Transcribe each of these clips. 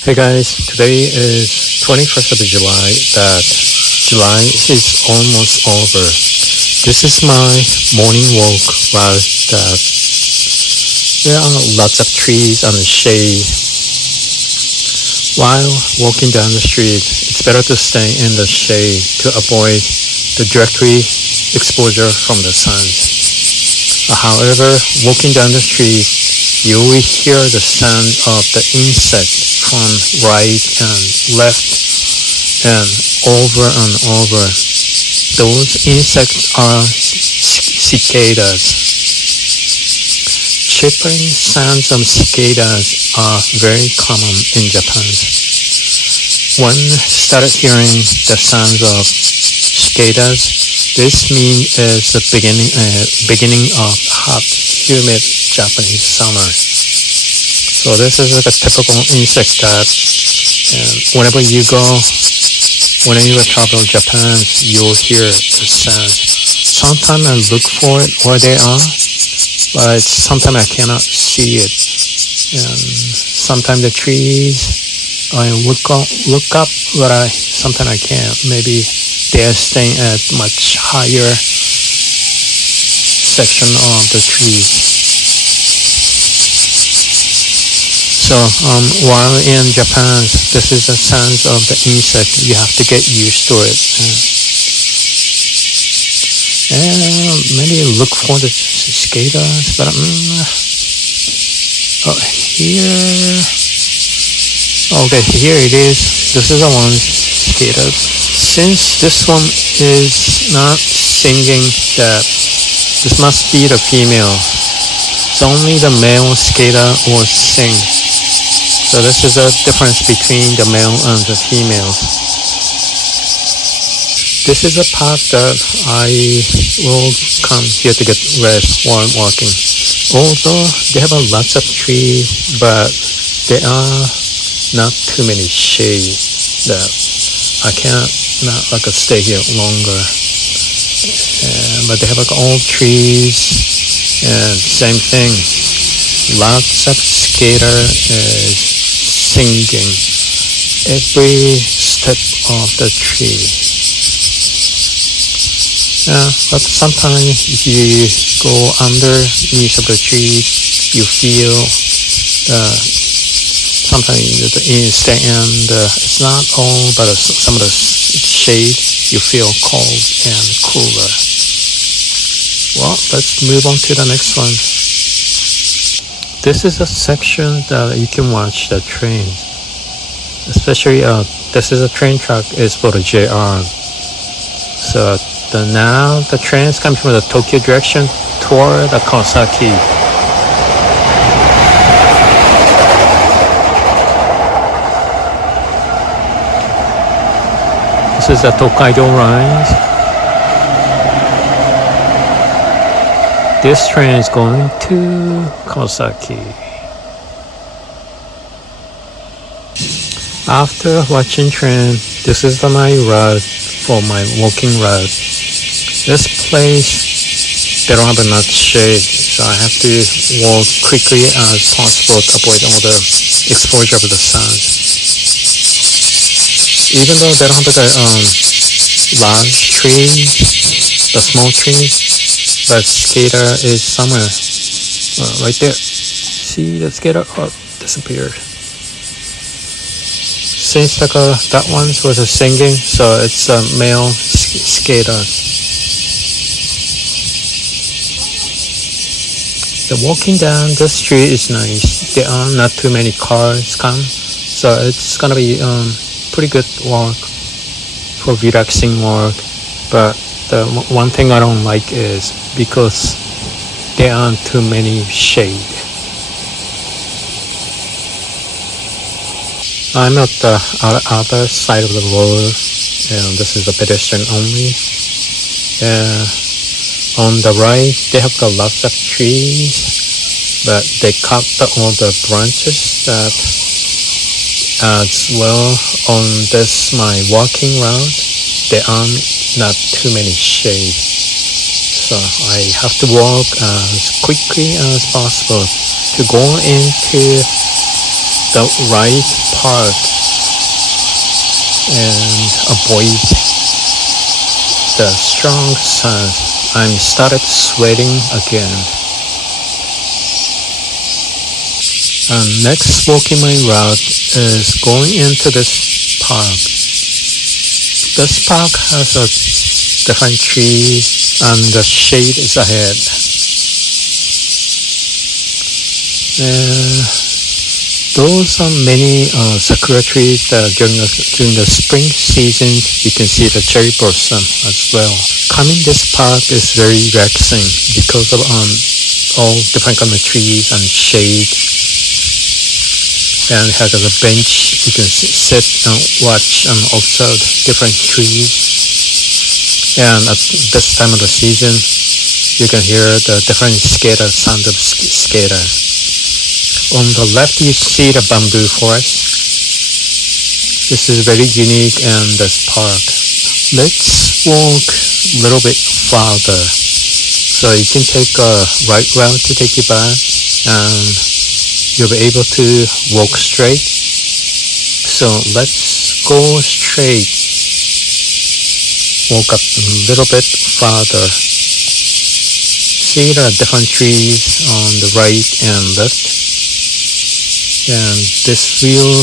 Hey guys, today is 21st of July. That July is almost over. This is my morning walk route. That there are lots of trees and shade. While walking down the street, it's better to stay in the shade to avoid the directly exposure from the sun. However, walking down the street, you will hear the sound of the insect from right and left and over. Those insects are cicadas. Chirping sounds of cicadas are very common in Japan. When started hearing the sounds of cicadas, this means it's the beginning of hot, humid Japanese summer. So this is like a typical insect that whenever you travel Japan, you'll hear the sound. Sometimes I look for it where they are, but sometimes I cannot see it. And sometimes the trees, I look up, but sometimes I can't. Maybe they are staying at much higher section of the trees. So while in Japan, this is the sounds of the insect. You have to get used to it. And maybe look for the cicadas, but here it is. This is the one, cicada. Since this one is not singing, that this must be the female. So only the male cicada will sing. So this is a difference between the male and the females. This is a path that I will come here to get rest while I'm walking. Although they have lots of trees, but there are not too many shade that I can't stay here longer. But they have old trees and same thing. Lots of cicada is singing every step of the tree. But sometimes if you go underneath of the tree, you feel sometimes it's not all, but some of the shade, you feel cold and cooler. Well, let's move on to the next one. This is a section that you can watch the train. Especially, this is a train track is for the JR. So now the train is coming from the Tokyo direction toward the Kawasaki. This is the Tokaido line. This train is going to Kawasaki. After watching train, this is my route for my walking route. This place, they don't have enough shade, so I have to walk quickly as possible to avoid all the exposure of the sun. Even though they don't have the large trees, the small trees, but cicada is somewhere right there. See the cicada? Disappeared. Since that one was singing, so it's a male cicada. The walking down the street is nice. There are not too many cars come, so it's gonna be pretty good walk for relaxing walk. But the one thing I don't like is because there aren't too many shade. I'm at the other side of the road, and this is the pedestrian only. On the right, they have got lots of trees, but they cut all the branches that as well on this my walking route. There are not too many shade, so I have to walk as quickly as possible to go into the right part and avoid the strong sun. I'm started sweating again. Next walking my route is going into this park. This park has a different tree and the shade is ahead. Those are many sakura trees that during the spring season you can see the cherry blossom as well. Coming this park is very relaxing because of all different kind of trees and shade, and it has a bench you can sit and watch and observe different trees. And at this time of the season you can hear the different sound of cicadas. On the left you see the bamboo forest. This is very unique in this park. Let's walk a little bit farther. So you can take a right route to take you back and you'll be able to walk straight. So let's go straight. Walk up a little bit farther. See the different trees on the right and left. And this will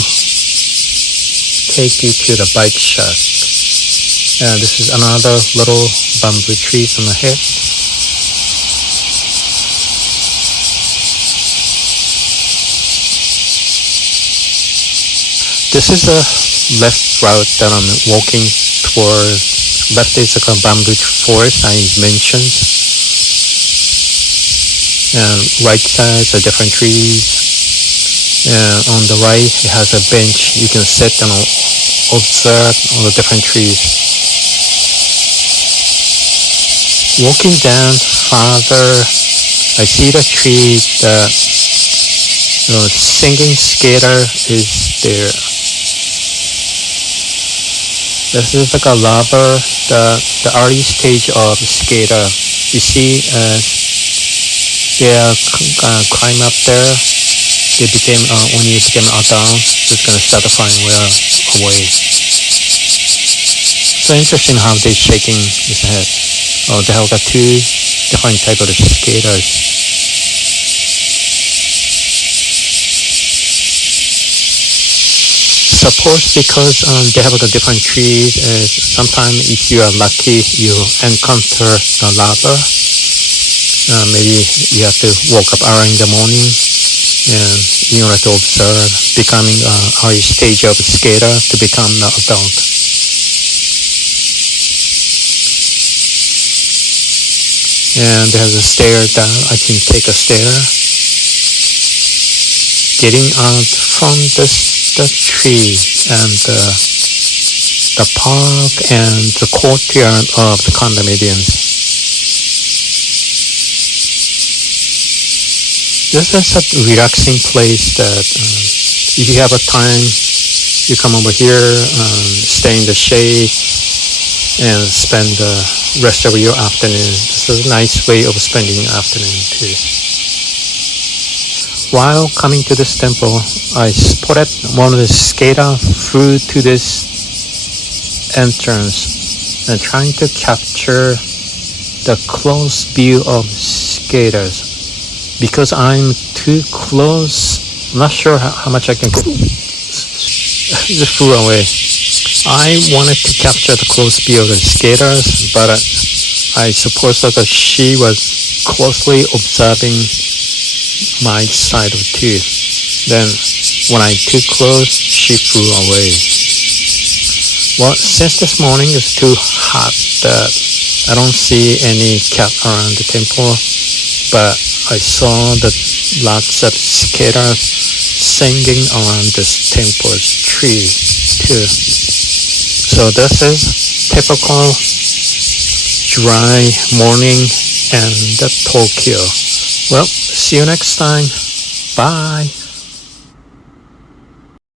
take you to the bike shack. And this is another little bamboo tree on the head. This is a left route that I'm walking towards. Left is like a bamboo forest I mentioned. And right side is a different trees. And on the right it has a bench you can sit and observe all the different trees. Walking down farther, I see the tree that singing cicada is there. This is like a larva, the early stage of cicada. You see they climb up there. They became, when you became adult, it's going to start flying away. So interesting how they're shaking his head. They have got two different types of cicadas. Suppose because they have got different trees, sometimes if you are lucky, you encounter the larva. Maybe you have to wake up early in the morning. And you have to observe becoming early stage of cicada to become an adult. And there's a stair down. I can take a stair. Getting out from the tree and the park and the courtyard of the condominiums. This is a relaxing place that if you have a time, you come over here, stay in the shade, and spend the rest of your afternoon. This is a nice way of spending your afternoon too. While coming to this temple, I spotted one of the cicada flew to this entrance and trying to capture the close view of cicadas. Because I'm too close, I'm not sure how much I can go. Just flew away. I wanted to capture the close view of the cicadas, but I suppose that she was closely observing my side of the too. Then when I too close, she flew away. Well, since this morning it's too hot that I don't see any cat around the temple, but I saw that lots of cicadas singing around this temple's tree too. So this is typical dry morning in Tokyo. Well, see you next time. Bye.